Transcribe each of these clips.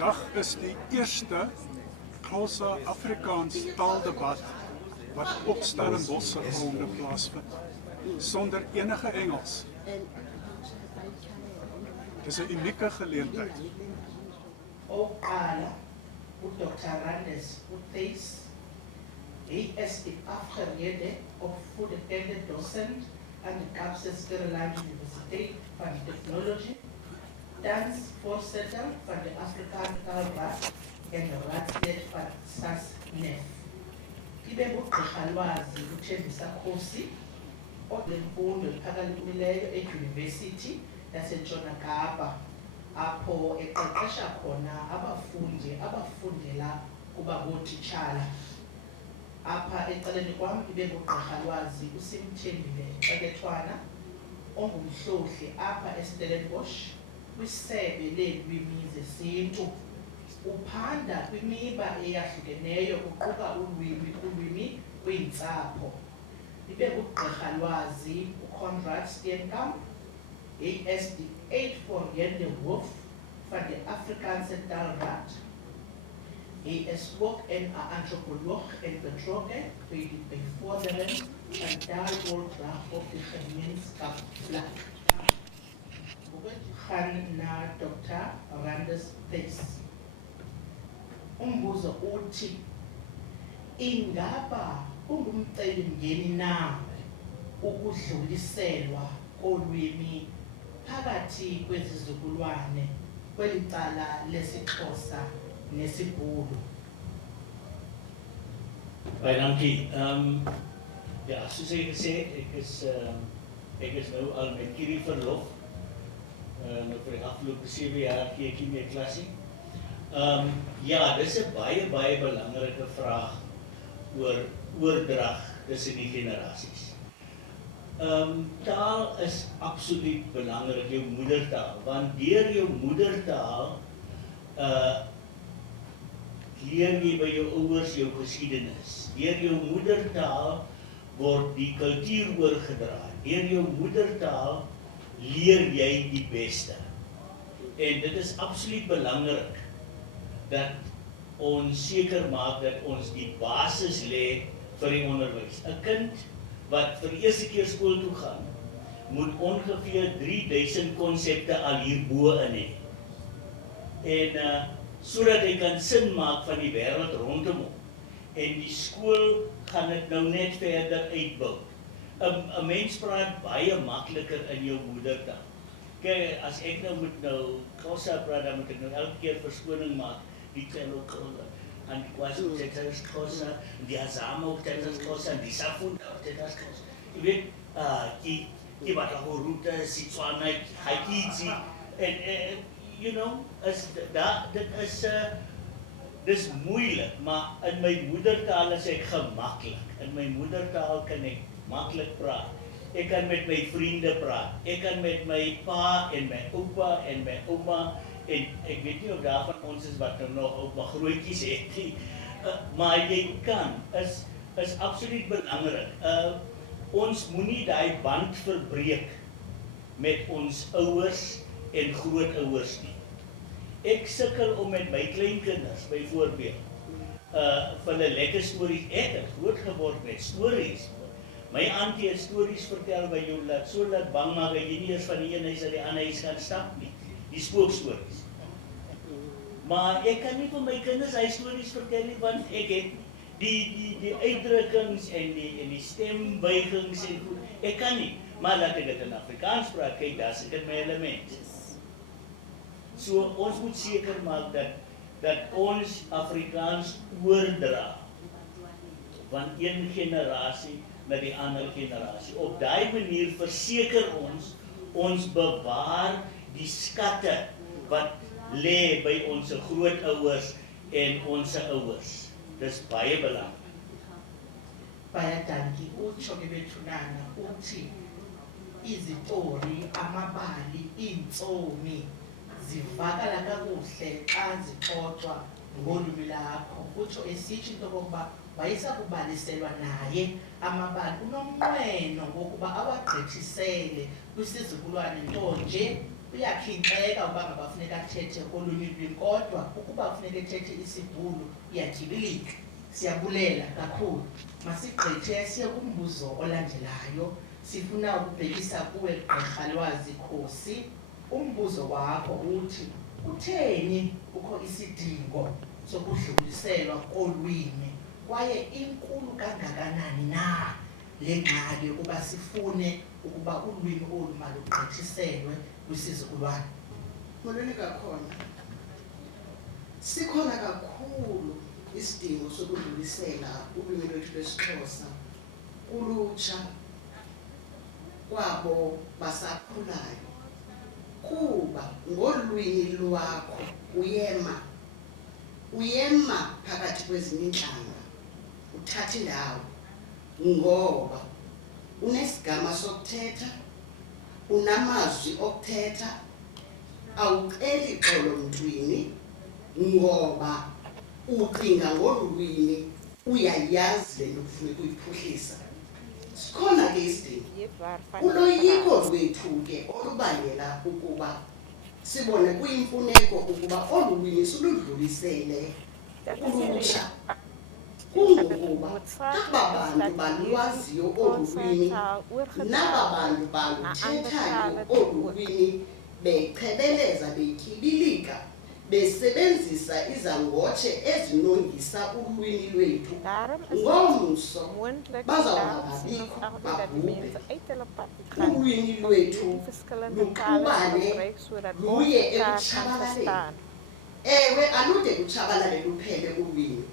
Vandag is die eerste Xhosa Afrikaans taaldebat wat op Stellenbosch se gronde plaasvind, sonder enige Engels. Dis 'n unieke geleentheid. Oqala uDr. Randes Uthis. Hy is die afgereede opvoedende docent aan de Kaapse Sterreland Universiteit van Technology, tans voorzitter van de Afrikaanse Taalraad en raadslid van SAS-NEF. Ibe ugqirhalwazi uThembisa Khosi olemfundo ephakamileyo e-University yaseNtshona Kapa, apho eqeqesha khona abafundi abafundela kuba ngootitshala. Apha ecaleni kwam ibe ngugqirhalwazi uSimthembile Xakethwana ongumhlohli apha eStellenbosch kwisebe leelwimi zesintu. Uphanda kwimiba eyahlukeneyo kuquka ulwimi kwiintsapho. Ibe ngugqirhalwazi uConrad Steenkamp, is die uitvoerende hoof van de Afrikaanse Taalraad. Hij is ook een antropoloog en betrokken bij de bevordering van taalopdracht op de gemeenschapsvlak. We gaan naar Dr. Randes Uthis. Umbuzo uthi, ingaba ungumcelimngeni na ukudluliselwa kolwimi phakathi kwezizukulwane kweli cala lesiXhosa nesibhulu? Baie dankie. Ja, soos ek gesê, ek is nou al met hierdie verlof. Nou vir die afgelope 7 jaar gee ek nie meer klasie. Ja, dis 'n baie belangrike vraag oor oordrag tussen die generasies. Taal is absoluut belangrik, jou moedertaal, want deur jou moedertaal leer jy by jou ouers jou geskiedenis. Deur jou moedertaal word die kultuur oorgedra. Deur jou moedertaal leer jy die beste. En dit is absoluut belangrik dat ons seker maak dat ons die basis lê vir die onderwys. 'n Kind wat vir die eerste keer skool toe gaan, moet ongeveer 3000 konsepte al hierbo in hê. En sodat hy kan sin maak van die wêreld rondom hom. En die skool gaan dit nou net verder uitbou. 'n Mens praat baie makliker in jou moedertaal. Kyk, as ek nou moet Xhosa praat, dan moet ek nou elke keer verskoning maak. Die Xhosa, en die KwaZulu dit is Xhosa, die Azamo dit is Xhosa, die Safunda dit is Xhosa. Jy weet, die Batahoruta, Setswana, Haititi, en you know, dis moeilik, maar in my moedertaal is ek gemaklik. In my moedertaal kan ek maklik praat. Ek kan met my vriende praat. Ek kan met my pa en my oupa en my ouma, en ek weet nie of daar van ons is wat nou nog oupa grootjies het nie, maar jy kan, is absoluut belangrik. Ons moenie daai band verbreek met ons ouers en grootouers nie. Ek sukkel om met my kleinkinders byvoorbeeld van 'n lekker stories. Ek het groot geword met stories. My auntie het stories vertel wat jou laat bang maak dat jy nie eers van die een huis na die ander huis kan stap nie. Die spookstories. Maar ek kan nie vir my kinders hy stories vertel nie, want ek het die uitdrukkings en die stembuigings en goed. Ek kan nie, maar laat ek dit in Afrikaans praat, kyk, daar is dit my element. So ons moet seker maak dat ons Afrikaans oordra van een generasie na die ander generasie. Op daai manier verseker ons bewaar die skatte wat lê by ons grootouers en ons ouers. Dis baie belangrik. Baie dankie. Utsho ke bethunana uthi izitori, amabali, iintsomi zivakala kakuhle xa zixoxwa ngolwimi lakho. Utsho esitsho into okokuba wayesakubaliselwa naye amabali unomnqweno wokuba awagqithisele kwisizukulwane, nto nje uyakhinxeka uba ngabafuneka athethe olunye ulwimi, kodwa ukuba kufuneka ethethe isiBhulu uyatyibilika. Siyabulela kakhulu. Masigqithe siye kumbuzo olandelayo. Sifuna ukubhekisa kuwe Gqirha Lwazi Khosi. Umbuzo wakho uthi kutheni kukho isidingo sokudluliselwa kolwimi, kwaye inkulu kangakanani na le ngxaki yokuba sifune ukuba ulwimi olu malugqithiselwe kwisizukulwane? Molweni kakhona. Sikhona kakhulu isidingo sokudlulisela ulwimi lwethu lwesiXhosa kulutsha, kwabo basakhulayo, kuba ngolwimi lwakho uyema phakathi kwezinye iintlanga, uthatha indawo, ngoba unesigama sokuthetha, unamazwi okuthetha, awuceli xolo mntwini, ngoba ucinga ngolwimi, uyayazi le nto kufuneka uyiphuhlisa. Sikhona ke isidingo. Uloyiko lwethu ke olubangela ukuba sibone kuyimfuneko ukuba olu lwimi siludlulisele kulutsha, kungokuba aba bantu balwaziyo olu lwimi, naba bantu baluthethayo olu lwimi, bechebeleza, betyibilika, besebenzisa izangotshe ezinongisa ulwimi lwethu, ngomso bazawungabikho babhubhe. Ulwimi lwethu luqhubane luye ekutshabalaleni. Ewe, alude kutshabalale luphele ulwimi,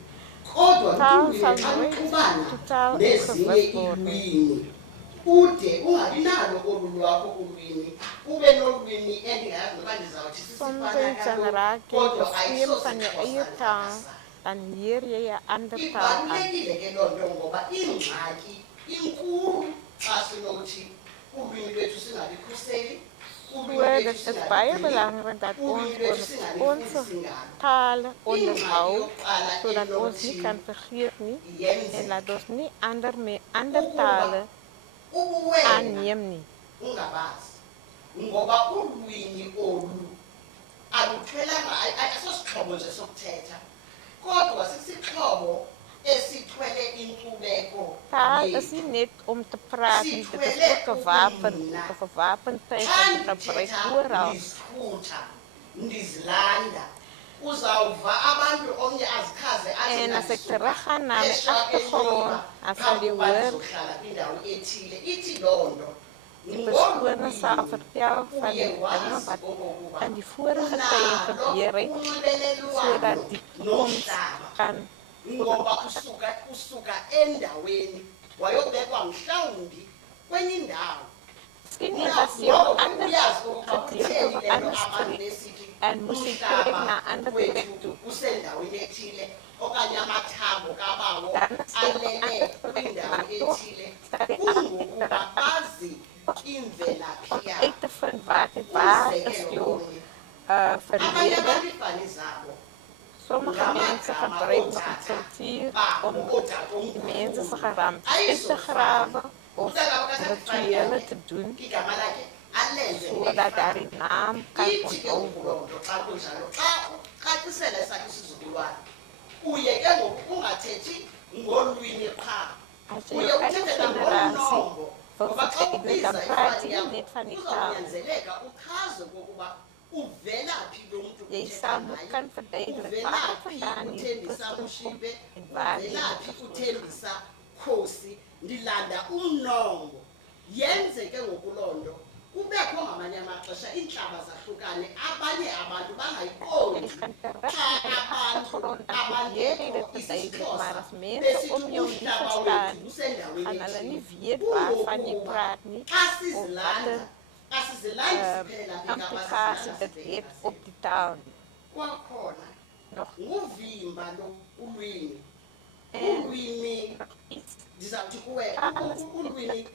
kodwa ulwimi xa luxubana nezinye iilwimi, ude ungabi nalo olu lwakho ulwimi, ube nolwimi endingayazi noba ndizawuthi sisifana kodwa ayisosixhosa. dan leer jy 'n ander taal aan. Ibalulekile ke loo nto ngoba ingxaki inkulu xa sinothi ulwimi lwethu singabikhuseli, So, dit is baie belangrik dat ons onze tale onderhou, sodat ons nie kan vergeet nie en dat ons nie ander tale aanneem nie. Ungabazi ngoba ulwimi olu aluthwelanga asosixhobo nje sokuthetha, kodwa sisixhobo esithwele inkcubeko. Taal is nie net om te praat nie, dit is ook 'n wapen, of 'n wapentuig wat gebruik oral. Ndizilanda uzawuva abantu omnye azikhaze En as ek teruggaan na my agtergrond, dan sal jy hoor kwindawo ethile ithi loo nto. die persone sal vertel van die dinge wat in die vorige tye gebeur het, sodat die toekoms kan ngoba usuka endaweni wayobekwa mhlawumbi kwenye indawo. miskien het as jy op ander gedeelte of ander streek en moes jy trek na ander plek toe. Usendaweni ethile okanye amathambo kabawo Dan sê alele kwindawo ethile, kungokuba bazi imvelaphi om yabo. uit te vind waar is jou Abanye verlede. abantu iifani zabo Sommige mense gebruik nog die kultuur om die mense se geraamtes uit te grawe of rituele te doen, igama lakhe alenze sodat daar die naam kan ithi ke onthou ngoku loo nto xa kunjalo, xa ucacisela esakhe isizukulwane, uye ke ngoku ungathethi ngolwimi qha, As jy uye jou eie uthethe generasie nangolunongo, wil ngoba xa verduidelik, dan ubiza praat ifani jy yakho nie net van die taal. kuzawunyanzeleka uchaze kokuba uvela phi lo mntu Jy uthetha sal naye, moet kan verduidelik uvela waar phi vandaan die uthembisa persoon kom Moshipe, en waar jy uvela phi persoon uthembisa Khosi, ndilanda umnongo. Yenze ke ngoku loo nto kubekho ngamanye amaxesha iintlaba zahlukane, abanye abantu bangayiqondi xa abantu abantetho isiXhosa besithi umhlaba wethu usendaweni gaan hulle nie ethile. weet waarvan jy Kungokuba praat nie xa of sizilanda, watter asizilandi siphela implikasie dit het op die taal nie. kwakhona Nog nguvimba lo ulwimi. en Ulwimi iets ndizawuthi kuwe ulwimi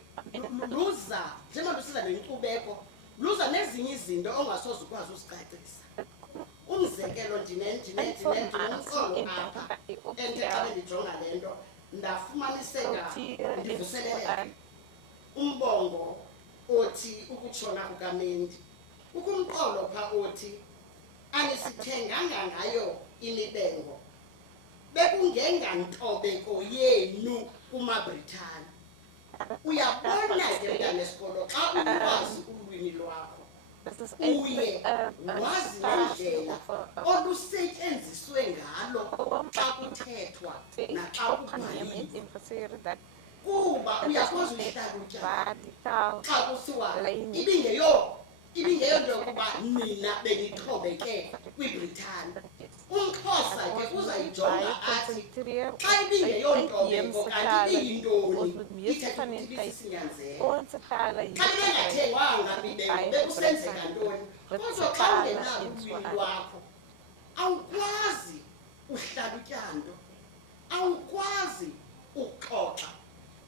luza njengoba lusiza nenkcubeko, luza nezinye izinto ongasoze ukwazi uzicacisa. Umzekelo ndinomqolo apha enthe xa bendijonga le nto ndafumaniseka ndivuseleleke umbongo othi ukutshona kukamendi. ukumqolo pha uthi anisithenganga ngayo imibengo bekungengantobeko yenu kumaBritani. Uyabona ke mntana wesikolo xa ukwazi ulwimi lwakho uye wazi nendlela olusetyenziswe ngalo xa kuthethwa naxa kubhaliwe. Kuba uyakwazi uyihlalutya xa kusiwa ibingeyo nto yokuba nina benithobeke kwiBritani. UmXhosa ke uzayijonga athi xa ibingeyonto kanti iyintoni ithetha ukuthi ibisisinyanzelo. Xa bengathengwanga mibengo bekusenzeka ntoni? Kodwa xa ungenalo ulwimi lwakho awukwazi uhlalutya nto, awukwazi ukuxoxa,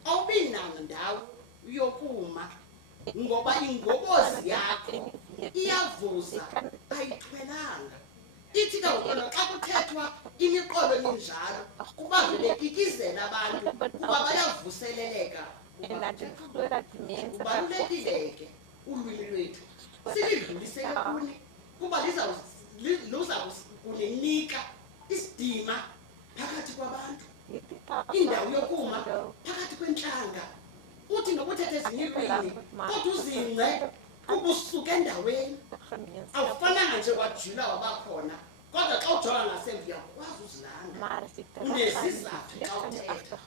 awubi nandawo yokuma ngoba ingobozi yakho iyavuza ayithwelanga. Ithi kangona xa kuthethwa imiqolo minjalo kuba belekikizela abantu kuba bayavuseleleka. Kubalulekile ke ulwimi lwethu silidlulisele kuni kuba luza kulinika isidima phakathi kwabantu, indawo yokuma phakathi kwentlanga. Uthi nokuthetha ezinye iilwimi kodwa uzingce kuba usuke endaweni. Awufananga nje wajula wabakhona, kodwa xa ujonga ngasemva uyakwazi uzilanda. Unezizathu xa uthetha.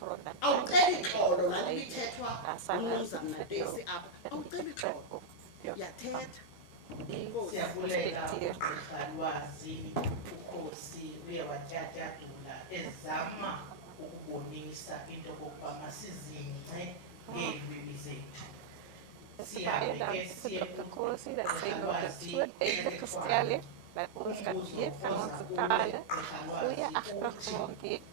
Awuceli xolo nalo ibithethwa umnumzana Ntesi apha. Awuceli xolo, uyathetha. Siyabulela ugqirha Lwazi, ukhosi uye watyatyadula ezama ukubonisa into yokokuba masizingce ngeelwimi zethu. Sihambe ke siye Kosi dat zijn op het soort uitgesteld dat ons kan geven van onze talen, goede achtergrond heeft.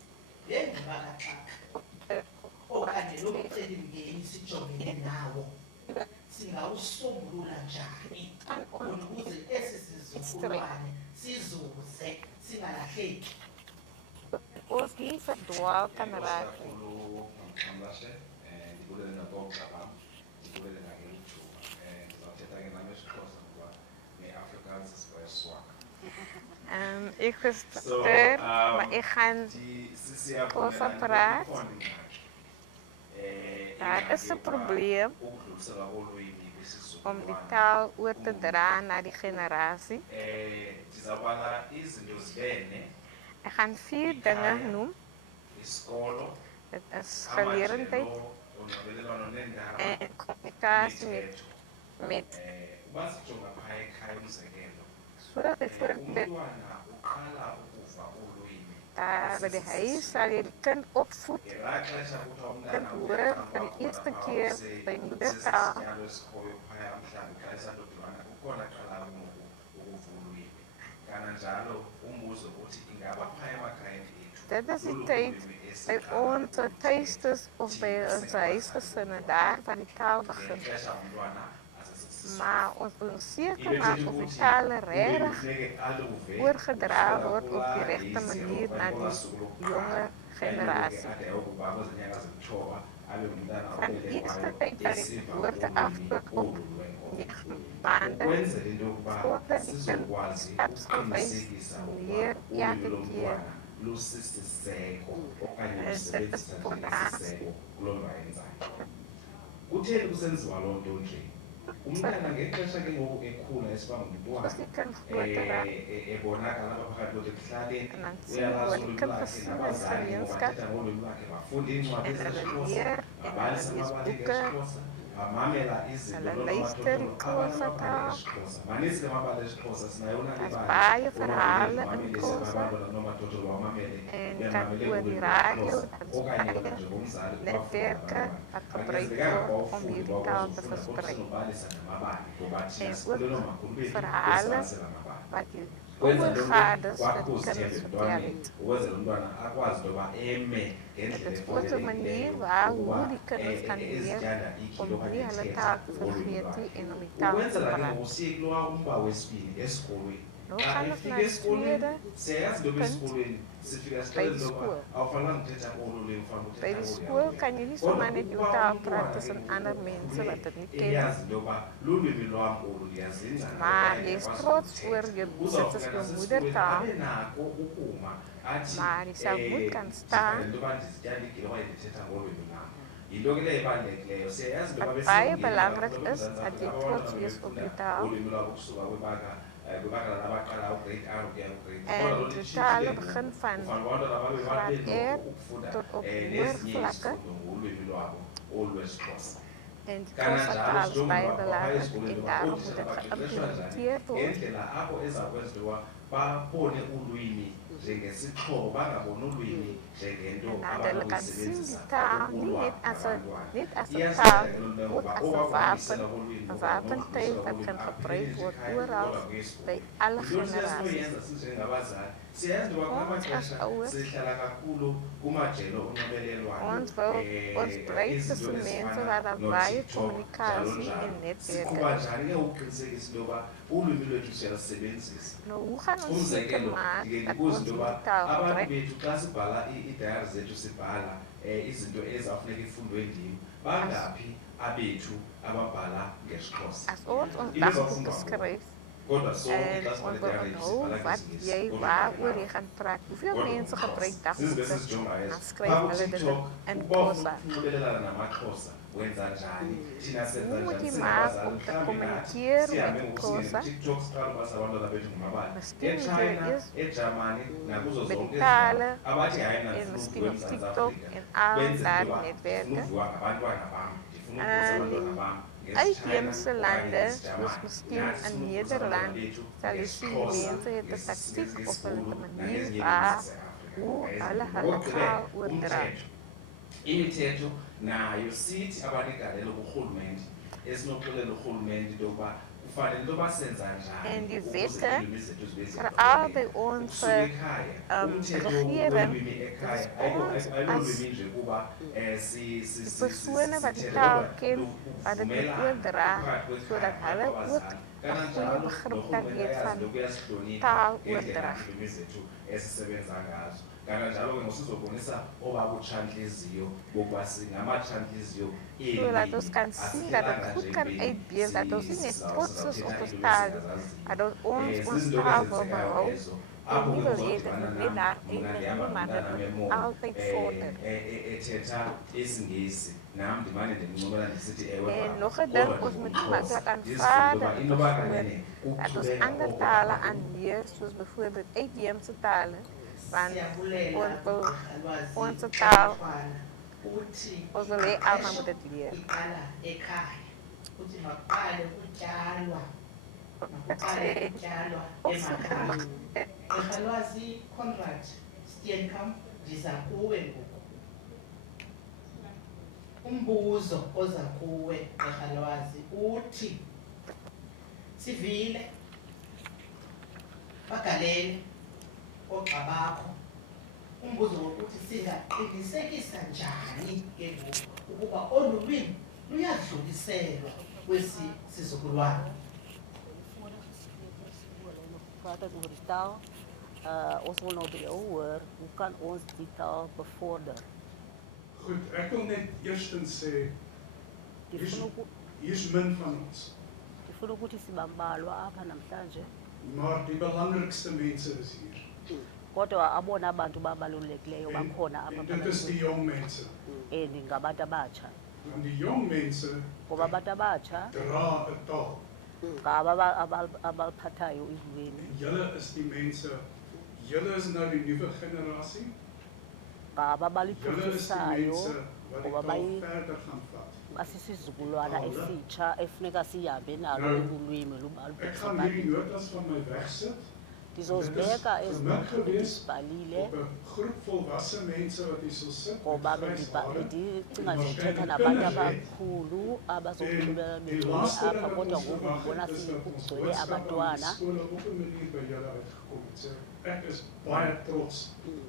le ngxubakaxaka okanye lo mcelimngeni sijongene nawo singawusombulula njani ukuze esi sizukulwane sizuze singalahleki. Ons niet verdwaald kan raken. Ik verstuur, maar ik ga over praten. Daar is een probleem om die taal over te dragen naar die generatie. Ik ga 4 dingen noemen. Het is geleerdheid en communicatie met zodat bijvoorbeeld daar bij de huis zal je de kind opvoeden, kind horen voor de eerste keer bij moedertaal. Dat is die tijd bij onze thuis of bij onze huisgezinnen daar waar die taal begint. Maar ons onzeker maakt of die taal erg overgedragen wordt op de rechte manier naar die jonge generatie. Van de eerste tijd dat ik woorden afdruk op 9 maanden, voordat die kind stapsgewijs leert elke keer. Het is fondamentaal. Kutheni kusenziwa loo nto nje? Umntana ngexesha ke ngoku ekhula esiba ngumntwana ebonakala apha phakathi kwethu ekuhlaleni uyalazi ulwimi lwakhe, nabazali ngoba bathetha ngolwimi lwakhe, bafunda iincwadi zesiXhosa, babalisa amabali ngesiXhosa, bamamela izinto loonomathotholo abafunda ngesiXhosa. Maninzi ke amabali esiXhosa sinayo Baie verhalen in Xhosa noonomathotholo bamamele en kan oor die radio en netwerke wat gebruikt wordt om hierdie taal te verspreiden. En ook verhalen wat die overgaders vir die kinders vertel het. Het is ook een manier hoe die kinders kan leren om nie hulle taal te vergeet en om die taal te praten. Nou gaan we naar de tweede siyayazi into yoba punt. esikolweni sifika Bij sixelele de into yoba school. awufanelanga uthetha olulimi ufanele Bij uthetha de oluyalo. school kan je niet zomaar net je taal praten tussen andere mensen wat het niet kennen. eyazi into yoba lulwimi lwam olu ndiyazingca Maar je is trots voor je, het is je moedertaal. abe nako ukuma athi Maar je zelf moet kan staan. into yoba ndizityandikile okanye ndithetha ngolwimi lwam. Yinto ke leyo ebalulekileyo. Siyayazi into yoba Wat baie besilungile belangrijk apha is, eMzantsi dat je Afrika trots abantwana is op je befunda taal. ulwimi lwabo ukusuka kwibakala labaqala ugrade R ukuya kugrade En de talen begin van graad R tot op hoërvlakke. ngolwimi lwabo olwesiXhosa. En die Xhosa-taal is baie belangrijk en daarom moet het geïmplementeerd worden. ngendlela apho ezawukwenza into yoba babone ulwimi njengesixhobo bangaboni ulwimi njengento En dat hulle kan zien die abanokuyisebenzisa taal niet ukulwa als een nabantwana. taal, ook als een wapen. Een wapentuig dat kan gebruikt worden overal, bij alle generaties. siyayazi into yoba Ons als ngamaxesha ouders, sihlala kakhulu kumajelo onxibelelwano ons bereikt tussen mensen waar er baie communicatie en netwerken siqhuba is. njani ke ukuqinisekisa into yoba ulwimi lwethu siyalusebenzisa. Nou, hoe gaan we zeker Umzekelo, maken ndike dat ndibuze ons into die yoba taal abantu gebruikt? bethu xa sibhala iidayari zethu sibhala izinto ezawufuneka ifundwe ndim bangaphi abethu ababhala ngesiXhosa. Als ons dagboeken schrijft Kodwa sonke en xa ons sibhala wil idayari yethu onthouden sibhala wat ngesiNgesi, jij kodwa waarover je sibhala gaat praten. Hoeveel kodwa mensen ngumXhosa. gebruiken Zizinto dagboeken? esizijongayo Dan ezo. schrijven Phaa hulle dit kuTikTok, in uba ufuna Xhosa. ukunxibelelana namaXhosa wenza njani thina senza Hoe moet njani je singabazali maken om te mhlawumbi nathi communiceren sihambe met ngokusingena Xhosa? kuTikTok siqala ubasa abantwana bethu ngumabali Misschien moet je eChina eerst eJamani nakuzo met zonke die talen abathi hayi en nandifuna misschien uvuka op eMzantsi TikTok Afrika en al benze daar into yoba ndifuna netwerken. uvuka ngabantwana bam ndifuna ukuvusa abantwana bam Uitheemse landen, zoals misschien in Nederland, zal je zien mensen het de tactiek of de manier waar hoe alle taal overdraagt. imithetho nayo sithi abanegalelo kurhulumente esinoxelela urhulumente into yokuba kufanele into yoba senza njani En die ukuze wetten, iilwimi zethu zibe vooral bij ziqaqeleke. onze Ukusuka ekhaya umthetho regering, wolwimi ekhaya ons ayilolwimi nje kuba die personen wat die taal kennen, wat het moet overdragen, zodat hulle ook een goede begrip kan hê van taal overdrag. iilwimi zethu esisebenza ngazo. Kananjalo ke ngosizobonisa obabutshantliziyo bokuba singamatshantliziyo Zodat ons kan zien dat het goed kan uitbeelden, dat ons niet net trots is op ons taal, dat ons taal wil behouden. En niet wil hê dat het net daar eindigt, maar dat het altijd vordert. ethetha isingesi nam ndimane ndimncomela ndisithi ewe En nog een ding, ons moet gemakkelijk aanvaarden dat ons andere talen aanleert, zoals bijvoorbeeld uitheemse talen. Want Siyabulela onze taal, uthi ons wil hê allemaal moet het leren. iqala ekhaya uthi makuqale kutyalwa makuqale kutyalwa emakhaya. Ngehalwazi Conrad Steenkamp ndiza kuwe ngoku. Umbuzo oza kuwe ngehalwazi uthi sivile bagalele oogxa bakho umbuzo wokuthi singaqinisekisa njani ke ngoku ukuba olu lwimi luyadluliselwa kwesi sizukulwana. Praten over die taal. Ons wil nou by jou hoor, hoe kan ons die taal bevorder? Goed, ek wil net eerstens sê hier's min van ons, Ndifuna ukuthi sibambalwa apha namhlanje, maar die belangrikste mense is hier. kodwa abona abantu babalulekileyo bakhona apha En dit is die jong mense. and ngabantu abatsha. Want die jong mense Ngoba abantu abatsha dra 'n taal. ngaba abaliphathayo ilwimi, Julle is die mense, julle is nou die nuwe generasie. ngaba Julle is die baliphuhlisayo, mense wat die ngoba taal verder gaan vat. basisizukulwana esitsha efuneka sihambe nalo Nou, ulwimi Ek gaan hierdie notas van my wegsit. ndizozibeka Dit is ezi geluk noto geweest ndizibhalile op 'n groep volwasse mense wat hier so sit. ngoba met grys hare. ndicinga ndithetha nabantu abakhulu abazokuqhubela Die nolwimi laaste apha ding wat kodwa ons ngoku verwag ndibona het, is dat ons kugcwele boodskap aan die abantwana. skole op 'n manier by julle uitgekom het. So ek is baie trots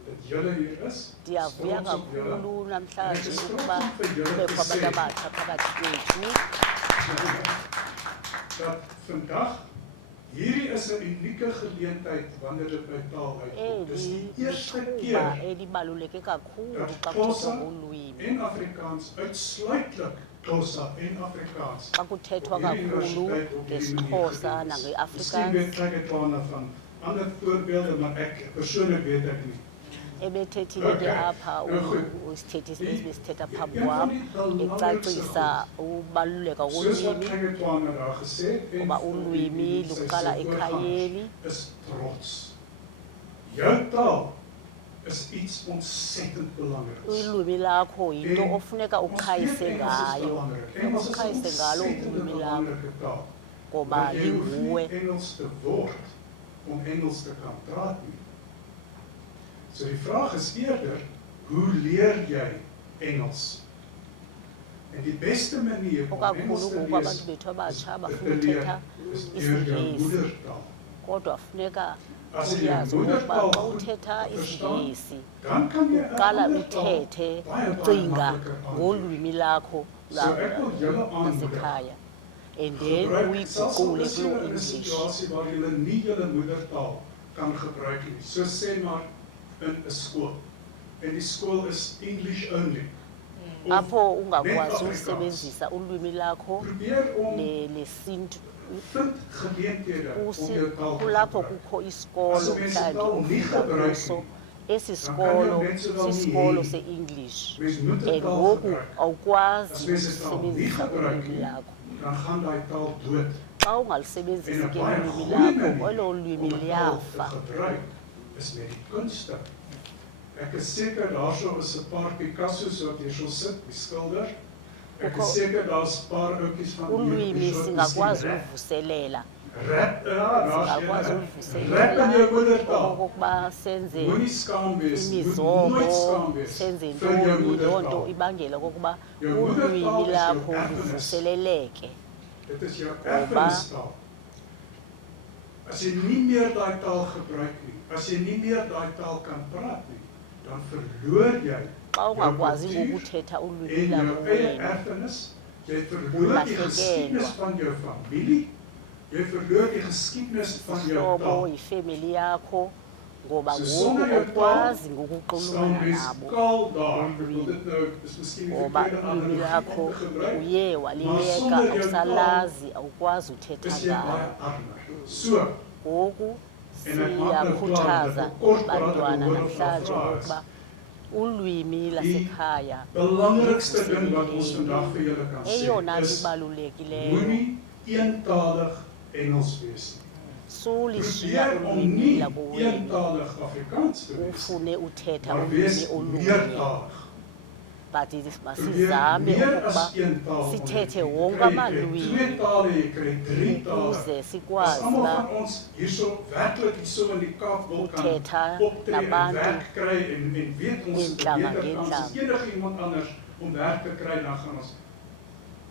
dat julle hier is. Ndiyavuya Trots op julle. kakhulu namhlanje En ek is ukuba trots om vir julle kubekho te abantu sê abatsha phakathi kwethu dat vandag Hierdie is 'n unieke geleentheid wanneer dit by taal uitkom. Dis die eerste lithuba keer elibaluleke kakhulu dat xa Xhosa kuthethwa ngolwimi. en Afrikaans uitsluitlik Xhosa en Afrikaans. Xa kuthethwa op hierdie kakhulu universiteit op hierdie manier ngesiXhosa gedoen is. nange-Afrikaans. Miskien weet trek ek daarna van ander voorbeelde, maar ek persoonlik weet ek nie. Ebethethile ke Okay. apha Nou goed. isithethi esibesithetha phambi Een van kwam die belangrikste ecacisa ukubaluleka Soos wat kolwimi Kringetoana daar gesê het, en ngoba vir ulwimi die sy luqala voorgangers, ekhayeni. is trots. Jou taal is iets ontsettend belangriks. ulwimi lakho yinto En ofuneka ons uqhayise weet Engels is ngayo belangrik. funeka Engels is 'n uqhayise ngalo ontsettende ulwimi lakho belangrike taal. ngoba Maar jy hoef linguwe nie Engels te word om Engels te kan praat nie. So die vraag is eerder, hoe leer jy Engels? En die beste manier om okakhulu Engels te ngoku abantu lees bethu abatsha is bafuna te leer uthetha is deur jou isiNgesi. moedertaal. kodwa funeka As jy jou uyazi okokuba moedertaal xa goed uthetha verstaan, isiNgesi dan kan jy 'n uqala ander taal uthethe baie ucinga makliker aanleer. ngolwimi lakho So ek wil julle aanmoedig. lasekhaya and then Gebruik selfs al uyiguqule is jy kulo in 'n English. situasie waar jy nie julle moedertaal kan gebruik nie. So sê maar in 'n skool. En die skool is English only. apho ungakwazi Afrikaans. ukusebenzisa ulwimi lakho Probeer om lesintu vind geleenthede om jou taal te kulapho gebruik. kukho isikolo As mense mhlawumbi taal nie ofunda gebruik kuso nie, esi dan sikolo kan jy mense wel nie sisikolo hê. se-english Mens moet 'n and taal ngoku gebruik. awukwazi As mense taal nie ukusebenzisa gebruik ulwimi nie, lakho dan gaan daai taal dood. xa ungalisebenzisi En 'n ke baie ulwimi goeie lakho manier elo lwimi om 'n taal te liyafa gebruik is met die kunste. Ek is seker daarso is 'n paar Picasso's wat hier so sit, die skilder. Ek is seker daar's 'n paar ouppies van ulwimi so singakwazi rap. ulivuselela Rap, ja, singakwazi daar's rap in jou ulivuselela moedertaal. okokuba senze Moenie skaam wees, moet imizobo nooit skaam wees senze vir jou ntoni loo nto moedertaal. ibangela okokuba Jou moedertaal ulwimi is jou lakho erfenis. luvuseleleke Dit is jou erfenistaal. As jy nie meer daai taal gebruik nie, as jy nie meer daai taal kan praat nie, dan verloor jy xa ungakwazi jou ngokuthetha ulwimi en jou lakho eie wena erfenis, jy verloor die geskiedenis van jou familie, jy verloor die geskiedenis van jou ihlobo taal. yifemeli yakho ngoba So ngoku sonder jou ukwazi staan ngokuxulumana mens nabo kaal daar. Ek wil dit nou, is miskien die ngoba verkeerde ulwimi analogie lakho om te gebruik, uye maar waliyeka sonder jou awusalazi awukwazi uthetha is jy baie ngalo armer. So, ngoku En ek maak nou klaar siyakhuthaza dat ek kort praat abantwana oor namhlanje vrae is. okokuba ulwimi lasekhaya belangrikste ding wat ons vandag vir julle kan sê eyona nto is ibalulekileyo moenie eentalig Engels wees nie. sulishiya Probeer om ulwimi nie lakowenu eentalig Afrikaans te wees, ufune uthetha maar ulwimi wees olunye meertalig. but Probeer masizame meer okokuba as een taal sithethe ontdek. wonke Jy kry amalwimi twee tale, jy kry drie tale. ukuze As sikwazi almal uba van ons hierso werklik hierso in die Kaap wil kan Uthetha optree en nabantu werk kry en weet ons ngeentlanga beter kans as ngeentlanga. enigiemand anders om werk te kry, dan gaan ons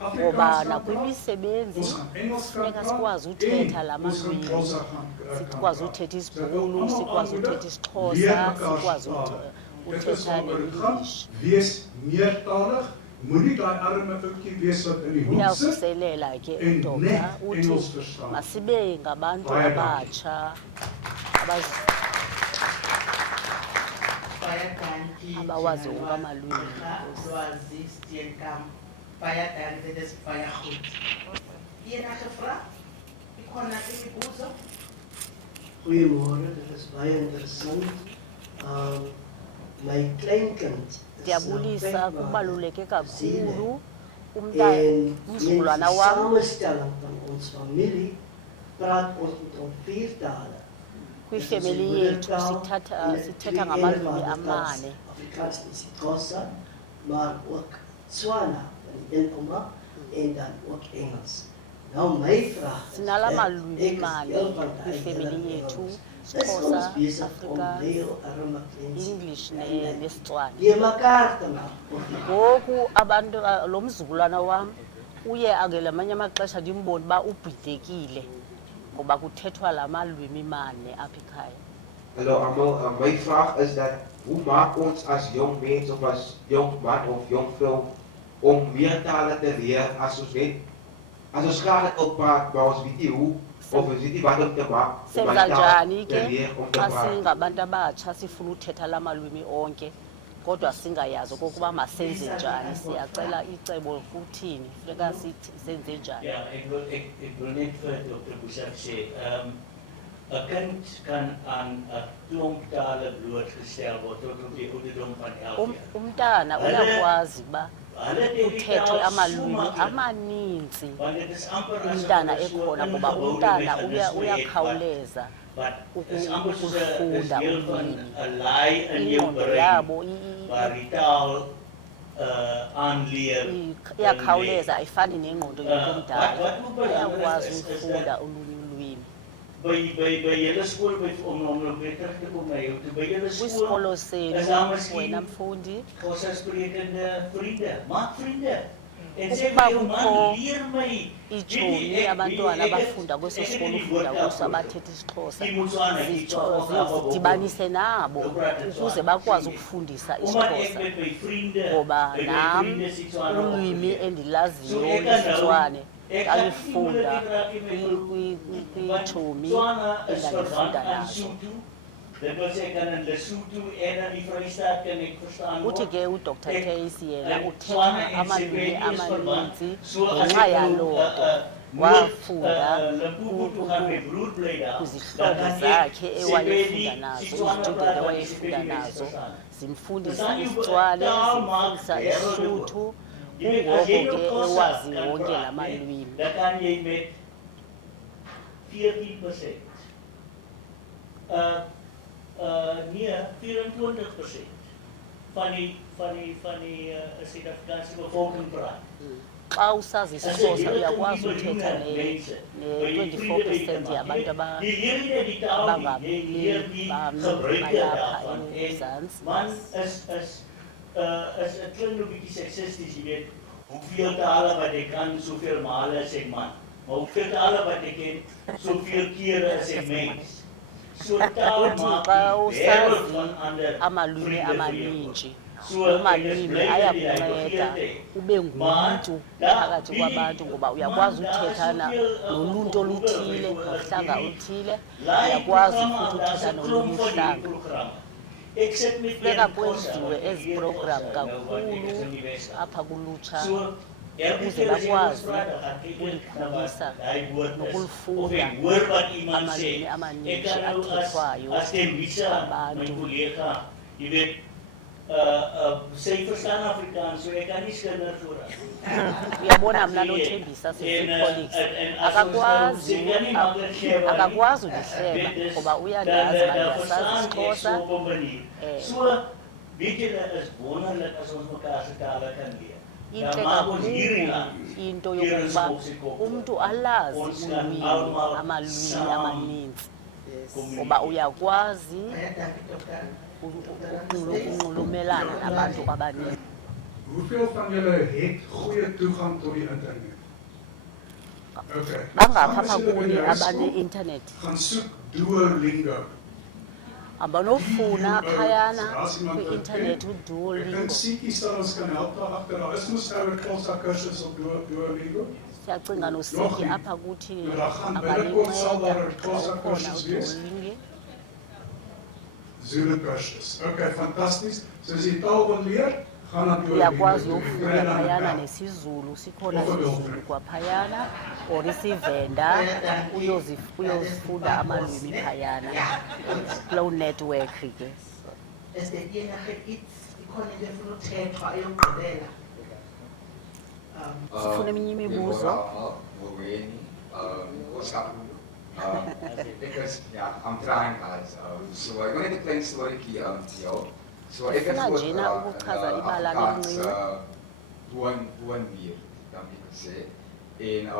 ngoba Afrikaans kan praat, nakwimisebenzi ons gaan Engels kan funeka praat, sikwazi uthetha en la ons gaan malwimi Xhosa kan sikwazi praat. uthetha So ek wil isibhulu almal sikwazi aanmoedig, uthetha isixhosa leer mekaar sikwazi tale. Dit is uthetha waaroor dit gaan. ne-english Wees meertalig, moenie daai arme ouetjie wees wat in die hoek sit uyavuselela ke en indoda net uthi Engels verstaan. masibe ngabantu Baie dankie. abatsha Baie dankie. Abawazi General wonke amalwimi. Lwazi Steenkamp. Baie dankie, dit is baie goed. Enige vraag? Ikhona imibuzo? Goeiemôre, dit is baie interessant. My kleinkind is ndiyabulisa nou 5 kubaluleke maande gesien, kakhulu en umzukulwana die wam samenstelling van ons familie praat ons met ons 4 tale. kwifemeli yethu sithetha ngamalwimi amane Afrikaans en isiXhosa, maar ook Tswana in Oma en dan ook Engels. Nou my vraag is, sinala ek malwimi is mane deel van daai kwifemeli hele yethu Engels. Is siXhosa ons besig om Afrikaans heel arme kleintjies English en nesitswana die mekaar te maak. ngoku abantu lo mzukulwana wam uye angela amanye amaxesha ndimbone uba ubhidekile ngoba kuthethwa la malwimi mane apha ekhaya. Hallo almal, my vraag is dat hoe maak ons as jong mens of as jong man of jong vrou om meer tale te leer as ons net as ons graag dit wil praat, maar ons weet nie hoe of is dit nie wat om te maak om senza my taal njani te ke leer om te xa praat. singabantu abatsha sifuna uthetha la malwimi onke kodwa singayazi okokuba masenze njani siyacela icebo kuthini funeka sithi senze njani Ja, ek wil net vir Dr. Boeshart sê, 'n kind kan aan 'n klomp tale blootgestel word tot op die ouderdom van 11 jaar. umntana uyakwazi uba Hulle het die kuthethwe taal so amalwimi maklik, amaninzi want dit is amper asof umntana hulle so ekhona ngoba ingebouwde umntana meganisme het, uyakhawuleza wat dit is amper soos 'n ukufunda deel van ulwimi 'n laai in jou ingqondo brein yabo waar die taal aanleer. iyakhawuleza ayifani nengqondo yomntu omdala Wat ook belangrik uyakwazi is ukufunda ulwimi ulwimi by julle skool om weer terug te kom na jou toe, by julle skool kwisikolo senu is daar miskien wena mfundi Xhosa-sprekende vriende, maak vriende. En sê Ukuba vir jou kukho man, leer my. iitshomi abantwana abafunda kweso sikolo ufunda kuso abathetha isixhosa zidibanise nabo ukuze bakwazi ukufundisa Omdat ek isixhosa met my vriende, ngoba met my nam vriende Setswana ulwimi opgetree. endilaziyo So, ek kan nou- lisitswane ek gaan nie ndalifunda moeilik raak nie met my- kwiitshomi Tswana is verwant endandifunda aan nazo Sotho. Dit wil sê kan in Lesotho en in die Vrystaat kan ek verstaan word. uthi ke udr Tuise yena Tswana uthetha en amalwimi Sepedi is verwant. amaninzi So as ngenxa ek yaloo nto wafunda Limpopo toe gaan my broer bly daar. kwizihlobo dan kan zakhe ek ewayefunda Sepedi, nazo Setswana izitudente praat, want die ewayefunda Sepedi mense nazo verstaan. zimfundisa Verstaan jy, isitswane taal maak zimfundisa wêrelde isuthu Jy weet, as jy kungoko nou ke Xhosa ewazi kan wonke praat, la malwimi dan kan jy met 14%. Nee, 24% van die Suid-Afrikaanse bevolking praat. xa usazi As 'n isixhosa hele uyakwazi miljoen uthetha mense, ne-24% yabantu Die leer nie die taal nie, jy leer die gebruike balapha daarvan. En emzantsi man is 'n klink 'n bietjie seksisties, jy weet, hoeveel tale wat ek kan, soveel male as ek man. Maar hoeveel tale wat ek ken, soveel kere as ek mens. So taal uthi maak xa die wêreld van usazi ander amalwimi vriende vir jou. amaninji So, loo ek is malwimi bly dat jy daai ayakunceda begeerte ube ngumntu phakathi kwabantu ngoba uyakwazi uthetha noluntu oluthile nohlanga oluthile uyakwazi futhi uthetha nolunye uhlanga funeka kwenziwe ezi program kakhulu apha kulutsha ukuze bakwazi ukulikhulisa nokulifunda amalwimi amaninji athethwayo abantu Sy verstaan Afrikaans, so ek kan nie skinder voor uyabona mna nothembisa sisi-colleagues akakwazi ulihleba ngoba uyandazi uba ndiyasazi isixhosa So, weet jy, dit is wonderlik as ons mekaar se tale kan leer. intle kakhulu into yokokuba umntu alazi ulwimi amalwimi amaninzi ngoba uyakwazi ukunxulumelana nabantu abaninzi Hoeveel van julle het goeie toegang tot die internet? Okay. bangapha Gaan apha julle kuni by jou skool, abane-intanethi Gaan soek Duolingo. abanofuna phayana As iemand dit kwi-intanethi ken, Ek uduolingo dink Siekie sal ons kan help daar agter. Daar is mos nou 'n Xhosa kursus op Duolingo. siyacinga nosiki apha kuthi Maar daar gaan binnekort sal daar 'n angalinceda Xhosa ukhona kursus wees. uduolingo Zulu kursus. Okay, fantasties. So as jy taal wil leer, gaan na Duolingo. uyakwazi toe. uyofunda Kry dan phayana help. nesizulu sikhona Of 'n isizulu girlfriend. kwaphayana or isivenda uyozifunda amalwimi phayana kuloo network ke Is dit enige iets, ikhona into efuna uthethwa eyokugqibela? sifuna eminye imibuzo Because I'm trying guys. So I wanted a klein story to jou. So ek het Funa njena ukuchaza ibala lelincinci. Woon hier, dan ek sê. En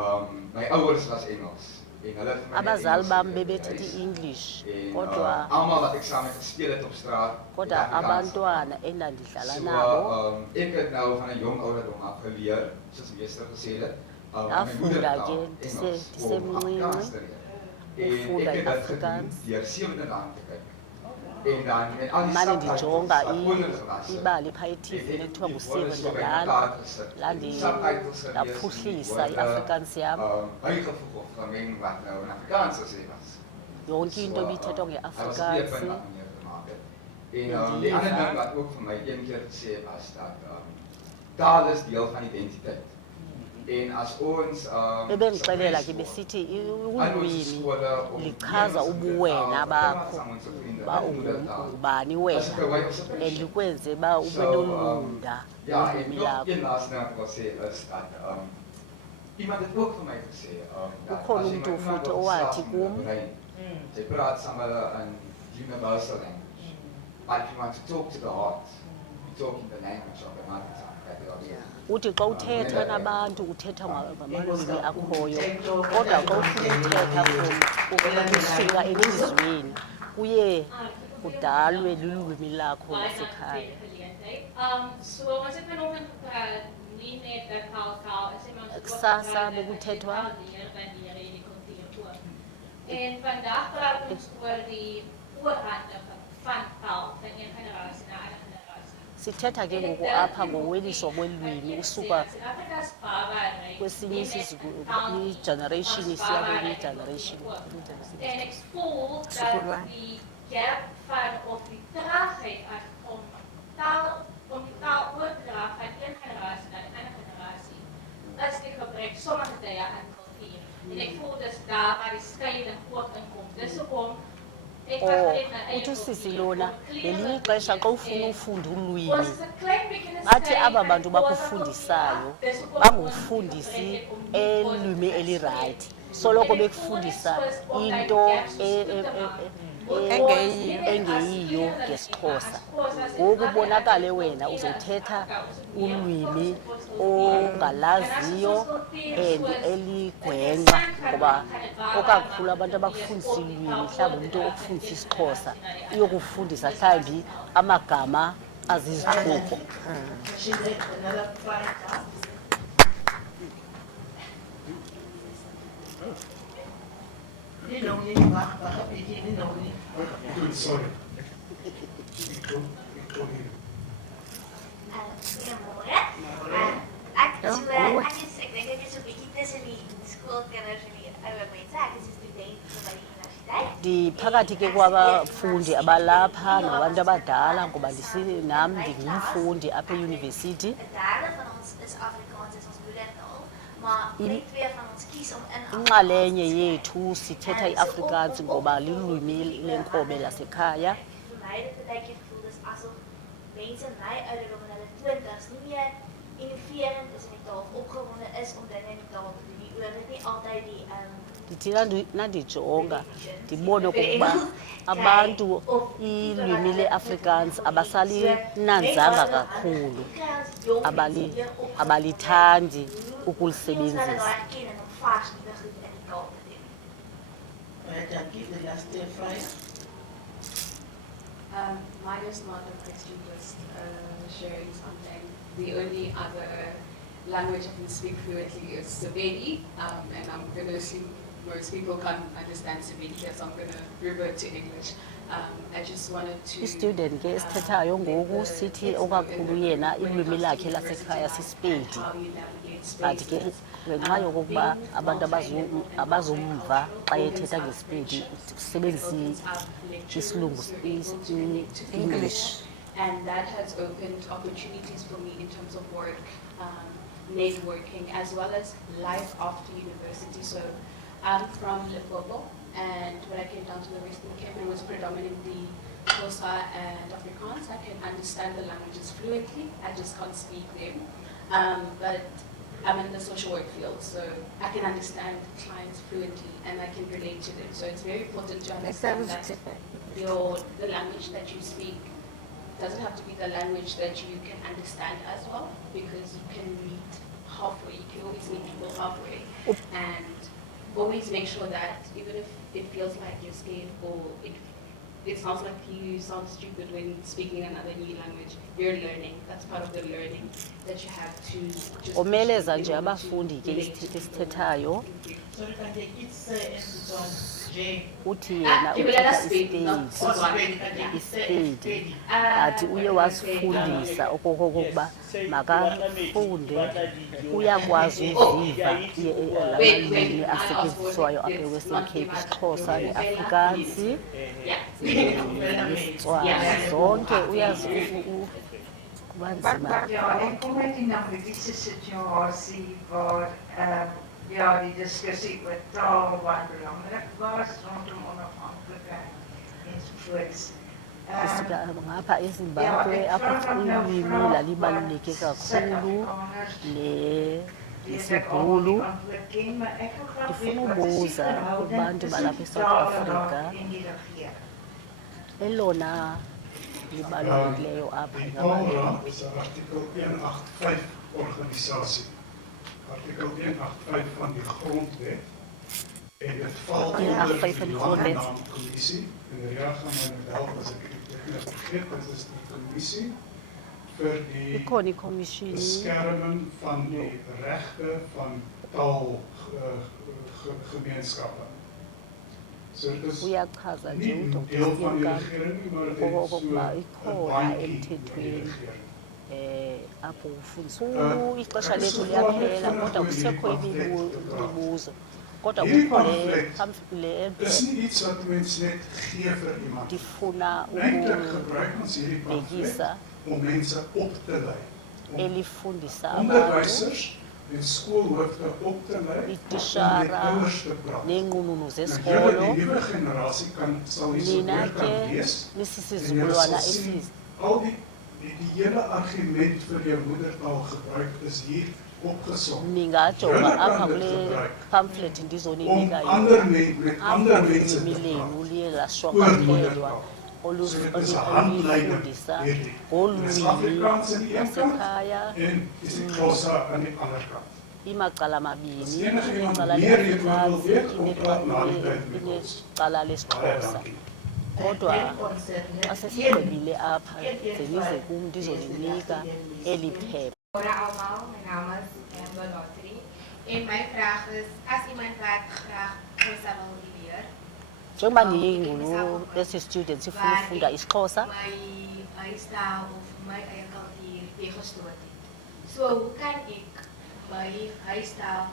my ouers was Engels. En hulle het vir my abazali Engels bam geleer, bebethetha guys. i-english En kodwa almal wat ek saam met gespeel het op straat. kodwa het Afrikaans. abantwana endandidlala So nabo ek het nou van 'n jong ouderdom af geleer, soos die meester gesê het. Ndafunda ke ndisemncinci En ufunda ek het dit i-Afrikaans. gedoen deur 7 dae te kyk. En dan met al die mane subtitles ndijonga wat ondergewas is. ibali phaa etivini ekuthiwa nguSteven Delane ndaphuhlisa i-Afrikaans yam. Bygevoeg of gemeng wat nou in Afrikaans gesê was. Yonke into So, ibithethwa hy was nge-Afrikaans. twee punte wat meneer gemaak het. En die ander ding wat ook vir my een keer gesê was dat taal is deel van identiteit. En as ons Bebendixelela ke besithi ulwimi lichaza ubuwena bakho, uba ungubani wena, and likwenze uba ube nolunda ja, en ngolwimi nog lakho. een laaste ding wat ek wil sê is dat iemand het ook vir my gesê dat Ukhona as jy umntu met iemand futhi wil owathi gesels met kum, brein, jy praat saam met hulle in universal language. But if you want to talk to the heart, you talk in the language of the mother tongue. That is also. uthi xa uthetha nabantu uthetha ngamalwimi akhoyo, kodwa xa ufuna uthetha kusuka elizweni kuye kudalwe lulwimi lakho lasekhaya. So ons het vanoggend nie net dat taal is iemand Kusasa bekuthethwa en vandag praat ons oor die oorhandiging van taal van een generasie na 'n ander generasie. sithetha ke ngoku apha ngoweliso kwelwimi usuka Afrika's baie kwesinye igeneration isiya kwenye igeneration. en ek voel dat die gap van of die traagheid om die taal oor te dra van een generasie na 'n ander generasie is die gebrek sommige tye aan kultuur. En ek voel dis daar waar die skeiding ook inkom. Dis hoekom ek Uthi usisi lona ngelinye ixesha xa ufuna ufunda ulwimi ons is 'n klein bietjie in 'n bathi skeiding aba bantu want bakufundisayo dis hoekom bangufundisi elwimi elirayithi, soloko bekufundisa into engeyiyo ngesiXhosa. Ngoku ubonakale wena uzothetha ulwimi ongalaziyo and eligwenxa, ngoba okakhulu abantu abakufundisa ilwimi mhlawumbi umntu okufundisa isiXhosa uyokufundisa mhlawumbi amagama azizithuko. She's another fighter. Niet nog niet wacht, wacht, niet nog niet. Goed, sorry. Ik kon hier. Goeiemôre. Ek dink dit is 'n bietjie tussen die skoolkinders en die ouer mense. Ek is 'n student by die universiteit. Ndiphakathi ke kwabafundi abalapha nabantu abadala, ngoba nam ndingumfundi apha eyunivesithi. 'n Derde van ons is Afrikaans, is ons moedertaal, maar net twee van ons kies om in Inxalenye yethu sithetha iAfrikaans ngoba lilwimi lenkobe lasekhaya. Vir my het dit baie keer gevoel dis asof mense in my ouderdom in hulle 20's nie meer innoverend is in die taal, opgewonde is om dinge in die taal te doen. Die oor dit nie altyd die Ndithi nandijonga ndibone okokuba abantu ilwimi leAfrikaans abasalinanzanga kakhulu, abalithandi ukulisebenzisa. Jackie, the last fight. Mine is not a question, just sharing something. The only other language I can speak fluently is Sepedi, and I'm going to assume most people can't understand Sepedi, so I'm going to revert to English. I just wanted to... I-student ke esithethayo ngoku sithi okakhulu yena ilwimi lakhe lasekhaya siSpedi, but ke ngenxa yokokuba abantu abazomva xa ethetha ngeSpedi usebenzisa isilungu English. And that has opened opportunities for me in terms of work, networking, as well as life after university. So I'm from Limpopo, and when I came down to the Western Cape, it was predominantly Xhosa and Afrikaans. I can understand the languages fluently, I just can't speak them. But I'm in the social work field, so I can understand clients fluently and I can relate to them. So it's very important to understand that the language that you speak doesn't have to be the language that you can understand as well, because you can meet halfway, you can always meet people halfway. And always make sure that even if it feels like you're scared or it sounds like you sound stupid when speaking another new language. You're learning. That's part of the learning that you have to just omeleza nje abafundi ke isithethi esithethayo uthi yena uthetha isipedi athi uye wasifundisa okokokuba makafunde uyakwazi uziva la malwimi asetyenziswayo apha e-Western Cape, isiXhosa ne-Afrikaans nesitswana zonke uyazi kuba nzima. Ja, en kom uit die Namibiese situasie waar ja, die discussie oor taal baie belangrik was rondom onafhanklikheid ensovoorts. Sisuka ngapha eZimbabwe apho ulwimi lalibaluleke kakhulu nesibhulu. Ndifuna ubuza kubantu balapha eSouth Africa elona libalulekileyo apha Die Taalraad is artikel 185 organisasie. Artikel 185 van die grondwet. En dit val onder die Landnaamkommissie. En Ria gaan my help as ek dit vergeet, dit is die kommissie vir die beskerming van die regte van taalgemeenskappe. Uyachaza nje uDr. okokuba ikhona emthethweni apho ufundisa ixesha lethu liyaphela kodwa kusekho imibuzo kodwa kukho le ndifuna ukubhekisa elifundisa abantu itishara neenqununu zesikolo nina ke nisisizukulwana esize. Die hele argument vir jou moedertaal gebruik is hier opgesom. Ningajonga apha kule pamphlet ndizoninika ander mense lenu liye lashwakathelwa olufundisa ngolwimi lwasekhaya imacala amabini, icala le-Afrikaans inecala lesiXhosa. Kodwa xa sesigqibile apha zenize kum ndizoninika eli phepha. Allemaal, mijn naam is Lottery. En mijn vraag is, als iemand wat graag Xhosa wil leer, njengoba ndiyingulu student sifuna ufunda isiXhosa, my huistaal of my eie kultuur weggestoot het. So hoe kan ek my huistaal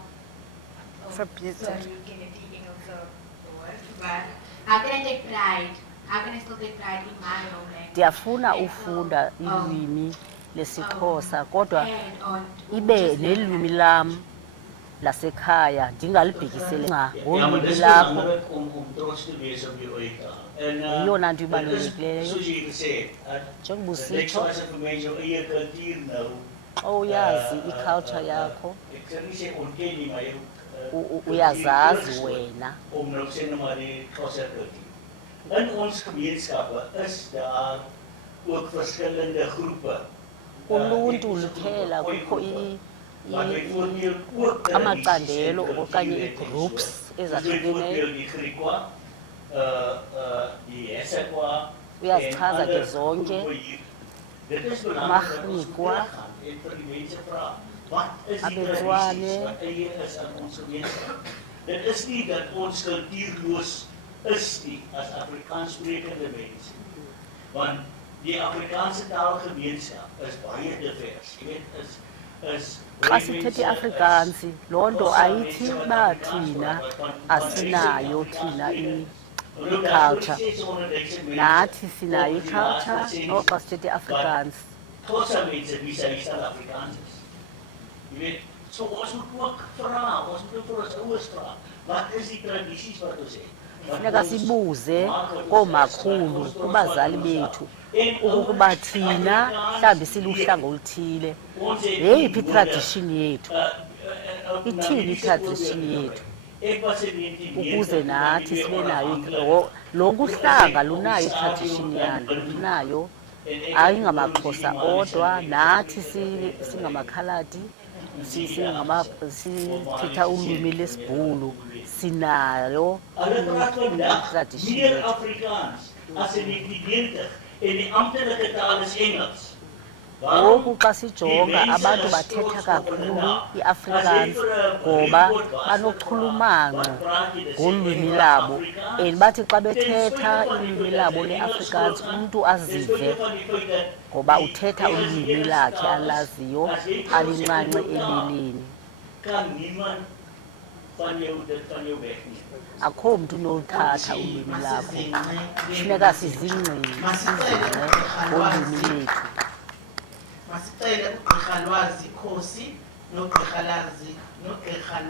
verbeter? Ik ken die Engelse woord, maar how can I take pride? How can I still take pride in my own language? ndiyafuna ufunda ilwimi lesiXhosa kodwa ibe nelwimi lam lasekhaya ndingalibhekiseli nca ngolwimi lakho. Yiyona nto ibalulekileyo njengoba usitsho xa uyazi iculture yakho uyazazi wena. In ons gemeenskappe is daar ook verskillende groepe. Uluntu luphela kukho amacandelo okanye ii-groups ezahlukeneyo. Uyazichaza ke zonke amaRhikwa, abeTswane. Dit is nie dat ons kultuurloos is nie as Afrikaanssprekende mense. Want die Afrikaanse taalgemeenskap is baie divers. Jy weet, is xa sithetha iAfrikaans loo nto ayithi uba thina asinayo thina i-culture. Nathi sinayo i-culture noxa sithetha iAfrikaans. Xhosa mense wie sy Afrikaans is. Jy weet, so ons moet ook vra, ons moet vir ons ouers vra, wat is die tradisies wat ons het? Funeka sibuze koomakhulu kubazali bethu ukuba thina mhlawumbi siluhlanga oluthile yeyiphi itradition yethu, ithini itradition yethu, ukuze nathi sibe nayo. Lonke uhlanga lunayo itradition yalo, lunayo, ayingamaXhosa odwa, nathi singamakhaladi sithetha ulwimi lesibhulu sinayo itradition yethu. as in die 90 en die amptelike taal is Engels. Ngoku xa sijonga abantu bathetha kakhulu iAfrikaans ngoba banochulumanco ngolwimi labo and bathi xa bethetha ilwimi labo leAfrikaans umntu azive ngoba uthetha ulwimi lakhe alaziyo alincanci ebeleni. Kan niemand van jou dit van jou wegneem. Akho mntu unoluthatha ulwimi lakho, funeka sizingce ngolwimi lethu. Masicele ugqirha Lwazi Khosi nogqirha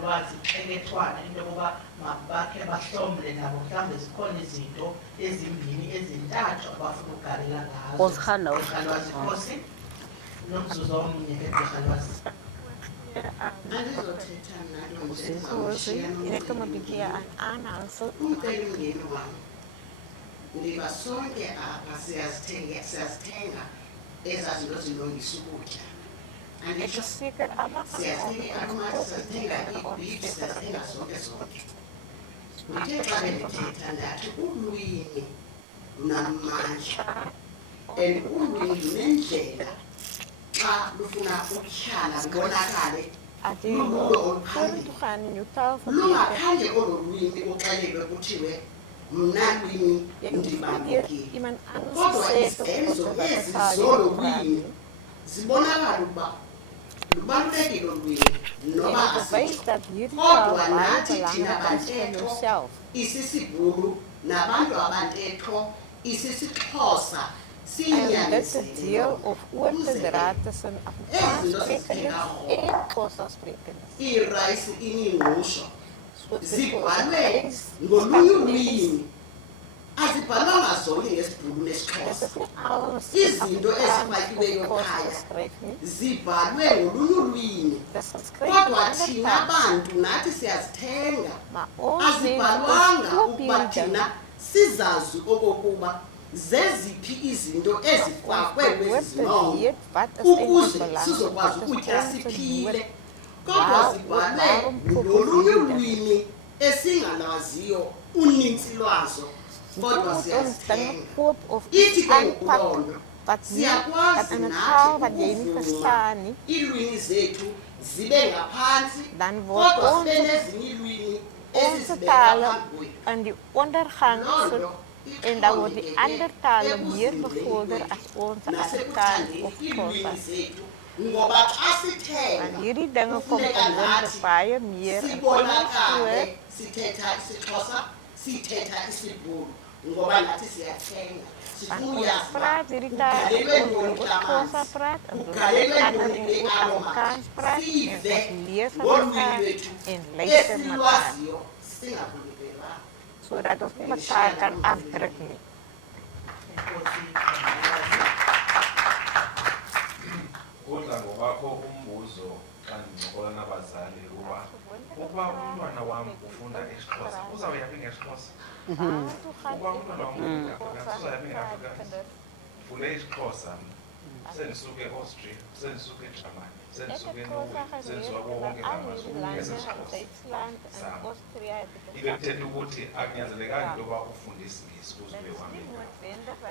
Lwazi Xekethwana into yokuba mabakhe bahlomle nabo mhlawumbe zikhona izinto ezimbini ezintathu abafuna ukugalela ngazo. Ugqirha Lwazi Khosi nomzuzu omnye ke ugqirha Lwazi. Andizothetha nalo Umcelimngeni wam ndiba sonke apha siyazithenga ezaa zinto zilungisa ukutya. Anditsho siyazithenga iamati, siyazithenga iibeef, siyazithenga zonke. Ndithe xa bendithetha ndathi ulwimi lunamandla and ulwimi lunendlela xa lufuna ukutyhala lubonakale lubulo oluphambili. Lungakhange olo lwimi uxelelwe kuthiwe mna lwimi ndibalulekile, kodwa izenzo ezi zolo lwimi zibonakala ukuba lubalulekile olwimi noba kodwa nathi thina bantetho isisiBhulu nabantu abantetho isisiXhosa En dit is een deel of oor te dra tussen Afrikaanssprekers en Xhosa-sprekers. Irayisi iningqusho zibhalwe ngolunye ulwimi, azibhalwanga zonke ngesiBhulu nesiXhosa. Izinto ezifakiweyo phaya zibhalwe ngolunye ulwimi, kodwa thina bantu nathi siyazithenga. Azibhalwanga ukuba thina sizazi okokuba zeziphi izinto ezifakwe kwezi zinongo ukuze sizokwazi ukutya siphile, kodwa zibhalwe ngolunye ulwimi esingalaziyo uninzi lwazo, kodwa siyazithenga. Ithi ke ngokuloo nto siyakwazi nathi ukuvuma iilwimi zethu zibe ngaphantsi, kodwa sibe nezinye iilwimi Onze talen aan die ondergang en dan wordt die andere talen meer bevorderd als onze Afrikaans of Xhosa. En hierdie dingen komen omwille baie meer in Engels voor. Want ons praat hierdie taal, ons Xhosa praat, en ons Afrikaans praat, en ons lees Afrikaans en luister mekaar. Zodat ons mekaar kan afdrukken. Kodwa ngokwakho umbuzo xa ndincokola nabazali ukuba umntwana wam ufunda isiXhosa uzawuya phi ngesiXhosa? Ukuba umntwana wam ufunda uzawuya phi ngesiAfrikaans? Ndifunde isiXhosa, sendisuke eAustria, sendisuke eJamani, sendisuke eNorway, sendisuka kuwo wonke la mazwe ngesisiXhosa sam. Into ethetha ukuthi akunyanzelekanga into yoba ufunde isiNgesi ukuze ube wamenya.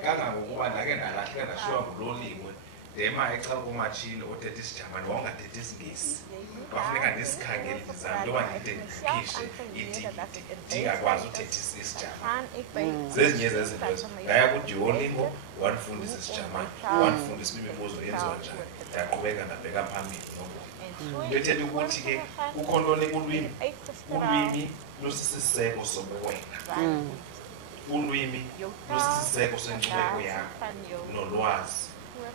Kangangokuba ndake ndalahleka ndashiywa nguloliwe ndema ecala kumatshini othetha isiJamani wawungathethi isiNgesi. Kwafuneka ndisikhangele ndizame into yoba ndide ndibhukishe itikiti ndingakwazi uthetha isiJamani. Zezinye zezinto ezo. Ndaya kuDuolingo wandifundisa isiJamani, wandifundisa imibuzo yenziwa njani, ndaqhubeka ndabheka phambili nobomi. Into ethetha ukuthi ke kukho ntoni kulwimi? Ulwimi lusisiseko sobuwena. Ulwimi lusisiseko senkcubeko yakho nolwazi.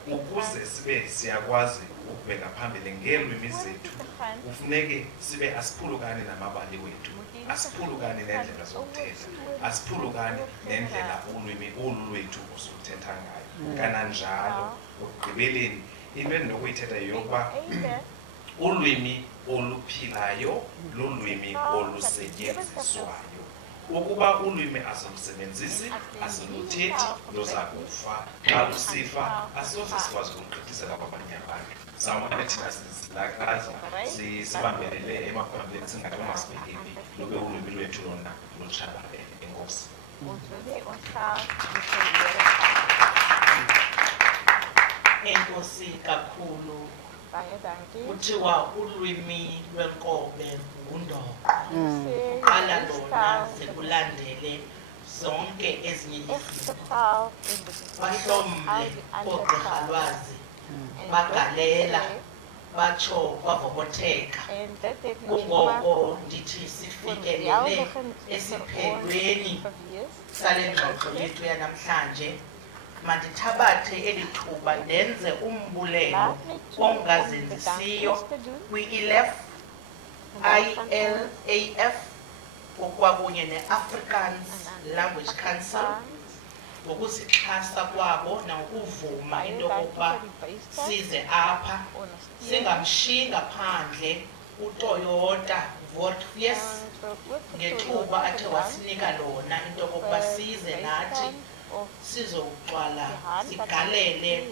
Ukuze sibe siyakwazi ukubheka phambili ngeelwimi zethu, kufuneke sibe asiphulukani namabali wethu, asiphulukani neendlela zokuthetha, asiphulukani nendlela ulwimi olu lwethu osuluthetha ngayo. Kananjalo ekugqibeleni into endinokuyithetha yeyokuba ulwimi oluphilayo lulwimi olusetyenziswayo. Ukuba ulwimi azilusebenzisi, aziluthethi, luza kufa. Xa lusifa asoze sikwazi ukulugqithisela kwabanye abantu. Sawumane thina silakaza sibambelele emaphambili singathi masibheke phi lube ulwimi lwethu lona lutshabalele. Enkosi. Ons wil nie ons taal die verlede Enkosi kakhulu. Baie dankie. Kuthiwa ulwimi lwenkobe undoqo. Sê, Qala die lona taal sekulandele zonke ezinye echte taal en dit is al bahlomle die ander oogqirha tale. lwazi En bagalela dit batsho kwavokotheka En dit het kungoko ndithi sifikelele esiphelweni sale ngxoxo yethu yanamhlanje mandithabathe eli thuba ndenze umbulelo ongazenzisiyo kwi-ILAF okwakunye ne-Afrikaans Language Council ngokusixhasa kwabo nangokuvuma into yokokuba size apha singamshiyi ngaphandle uToyota Voortfees ngethuba athe wasinika lona into yokokuba size nathi sizogcwala sigalele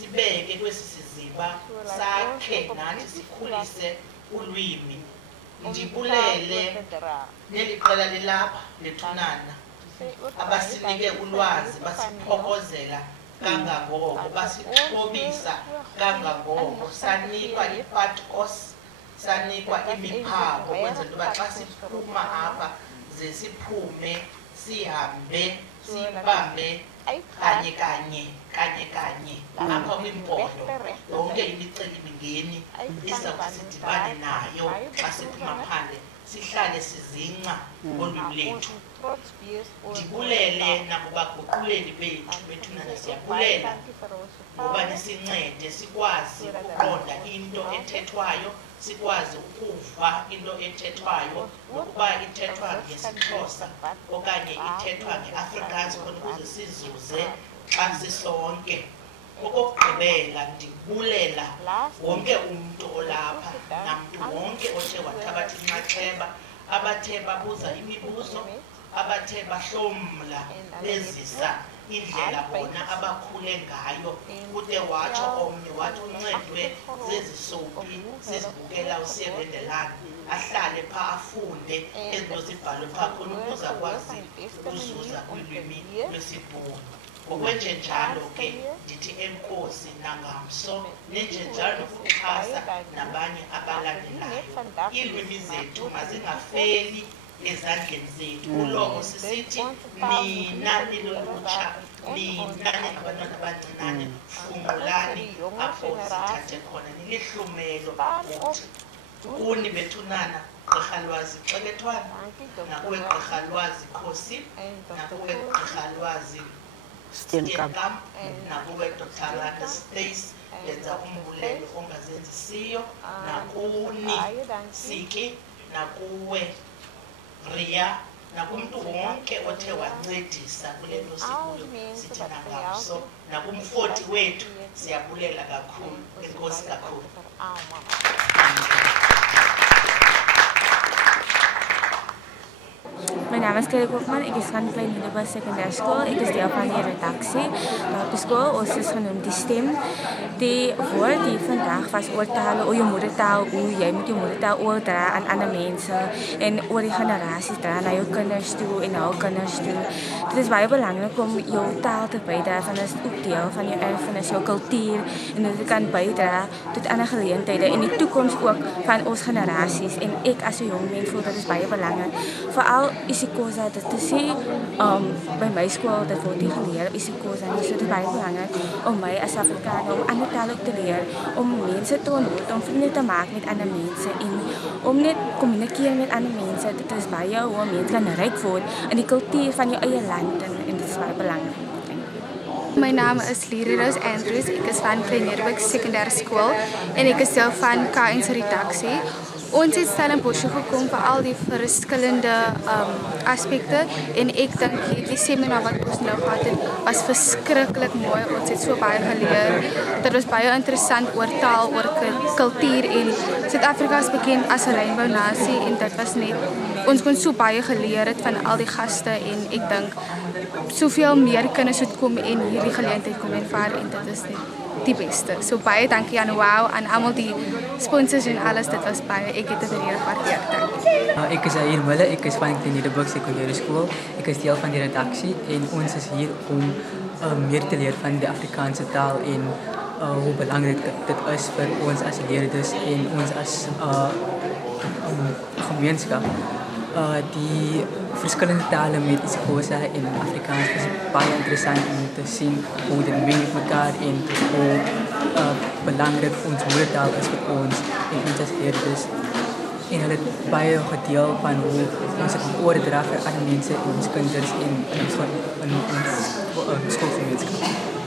sibeke kwesi siziba sakhe nathi sikhulise ulwimi ndibulele neli qela lilapha lethunana abasinike ulwazi basiphokozela kangangoko basixhobisa kangangoko sanikwa i-pathos sanikwa imiphambo ukwenzela into yoba xa siphuma apha ze siphume sihambe sibambe kanye apha kwimpondo yonke imicelimingeni izawuthi sidibane nayo xa siphuma phandle sihlale sizinca ngolwimi lethu ndibulele nakubaguquleli bethu bethunana siyabulela ngoba nisincede sikwazi ukuqonda into ethethwayo sikwazi ukuva into ethethwayo nokuba ithethwa ngesiXhosa okanye ithethwa nge-Afrikaans khona ukuze sizuze xa sisonke. Okokugqibela ndibulela wonke umntu olapha namntu wonke othe wathabatha inxaxheba abathe babuza imibuzo abathe bahlomla bezisa indlela bona abakhule ngayo kude watsho omnye wathi uncedwe zezisophi sizibukela usiyelendelana ahlale pha afunde ezinto zibhalwe pha khona ukuze akwazi ukuzuza kwilwimi lwesiBhulu. Ngokwenjenjalo ke ndithi enkosi nangamso nenjenjalo nokuxhasa nabanye abalandelayo. Iilwimi zethu mazingafeli ezandleni zethu. Kuloko sisithi nina nilulutsha, nina ningabantwana abancinane, funqulani apho sithathe khona nilihlumelo kuthi. Kuni bethunana Gqirha Lwazi Xekethwana, nakuwe Gqirha Lwazi Khosi, nakuwe Gqirha Lwazi Steenkamp, nakuwe Dr. Randa Stace benza umbulelo ongazenzisiyo, nakuni Siki, nakuwe Ria, nakumntu wonke othe wancedisa kule nto sikuyo sithi nangamso, nakumfoti wethu siyabulela kakhulu. Enkosi kakhulu. Mijn naam is Kelly Koopman, ik is van Klein Middelbare Secundaire School. Ik is deel van die redactie. Op de school ons is genoemd Die Stem. Die woord die vandaag was oortalen oor je moedertaal, hoe jij met je moedertaal oordraagt aan andere mensen en oor die generaties dragen naar je kinders toe en naar je kinders toe. Het is baie belangrijk om jouw taal te bijdragen, van is ook deel van je erfenis, jouw cultuur en dat het kan bijdragen tot andere geleenthede in de toekomst ook van onze generaties. En ik als een jong mens voel dat is baie belangrijk. Vooral isiXhosa, dat te zien bij mijn school, dat wordt niet geleerd, isiXhosa, dus het is baie belangrijk om mij als Afrikaner, om andere talen ook te leren, om mensen te ontmoeten, om vrienden te maken met andere mensen en om net communiceren met andere mensen. Dat is baie hoe mensen kan rijk worden in die cultuur van je eigen land en dat is baie belangrijk. Mijn naam is Liri Rose Andrews, ik is van Klein Middelbare Secundaire School en ik is zelf van KN's redactie. Ons het Stellenbosch gekom vir al die verskillende aspekte en ek dink die seminar wat ons nou gehad het was verskriklik mooi. Ons het so baie geleer. Dit was baie interessant oor taal, oor kultuur en Suid-Afrika is bekend as 'n rainbow nasie en dit was net ons kon so baie geleer het van al die gaste en ek dink soveel meer kinders moet kom en hierdie geleentheid kom ervaar en dit is net die beste. So baie dankie aan Wow, aan almal die sponsors en alles. Dit was baie, ek het dit regtig waardeer. Dankie. Ek is hier Mille, ek is van die Nederburg Sekondêre Skool. Ek is deel van die redaksie en ons is hier om meer te leer van die Afrikaanse taal en hoe belangrik dit is vir ons as leerders en ons as gemeenskap. Die verskillende tale met isiXhosa en Afrikaans is baie interessant om te sien hoe dit meng met mekaar en hoe belangrik ons moedertaal is vir ons en ons as leerders. En hulle het baie gedeel van hoe ons dit oordra vir ander mense en ons kinders en ons skoolgemeenskap.